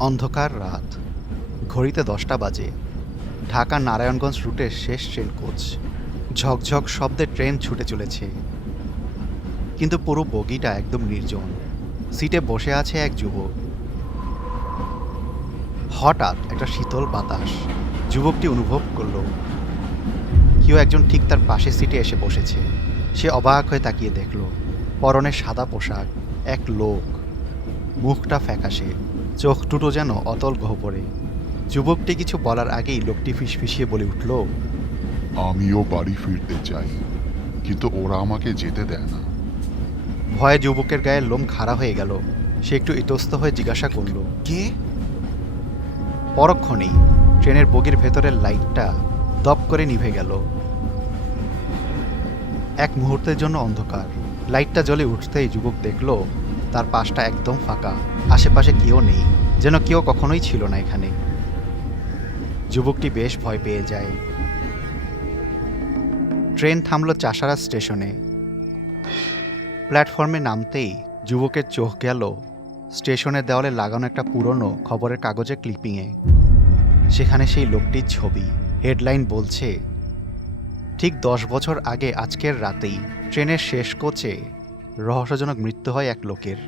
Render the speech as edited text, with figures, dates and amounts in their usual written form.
অন্ধকার রাত, ঘড়িতে 10টা বাজে। ঢাকা নারায়ণগঞ্জ রুটের শেষ ট্রেন কোচ। ঝকঝক শব্দে ট্রেন ছুটে চলেছে, কিন্তু পুরো বগিটা একদম নির্জন। সিটে বসে আছে এক যুবক। হঠাৎ একটা শীতল বাতাস যুবকটি অনুভব করল কেউ একজন ঠিক তার পাশের সিটে এসে বসেছে। সে অবাক হয়ে তাকিয়ে দেখল, পরনে সাদা পোশাক এক লোক, মুখটা ফ্যাকাশে, চোখ দুটো যেন অতল গহ্বরে। যুবকটি কিছু বলার আগেই লোকটি ফিসফিসিয়ে বলে উঠল, আমিও বাড়ি ফিরতে চাই, কিন্তু ওরা আমাকে যেতে দেয় না। ভয়ে যুবকের গায়ের লোম খাড়া হয়ে গেল। সে একটু ইতস্ত হয়ে জিজ্ঞাসা করল, কে? পরক্ষণেই ট্রেনের বগির ভেতরের লাইটটা দপ করে নিভে গেল। এক মুহূর্তের জন্য অন্ধকার। লাইটটা জ্বলে উঠতেই যুবক দেখল তার পাশটা একদম ফাঁকা, আশেপাশে কেউ নেই, যেন কেউ কখনোই ছিল না এখানে। যুবকটি বেশ ভয় পেয়ে যায়। ট্রেন থামল চাষারা স্টেশনে। প্ল্যাটফর্মে নামতেই যুবকের চোখ গেল স্টেশনের দেওয়ালে লাগানো একটা পুরনো খবরের কাগজে ক্লিপিংয়ে। সেখানে সেই লোকটির ছবি। হেডলাইন বলছে, ঠিক 10 বছর আগে আজকের রাতেই ট্রেনের শেষ কোচে রহস্যজনক মৃত্যু হয় এক লোকের।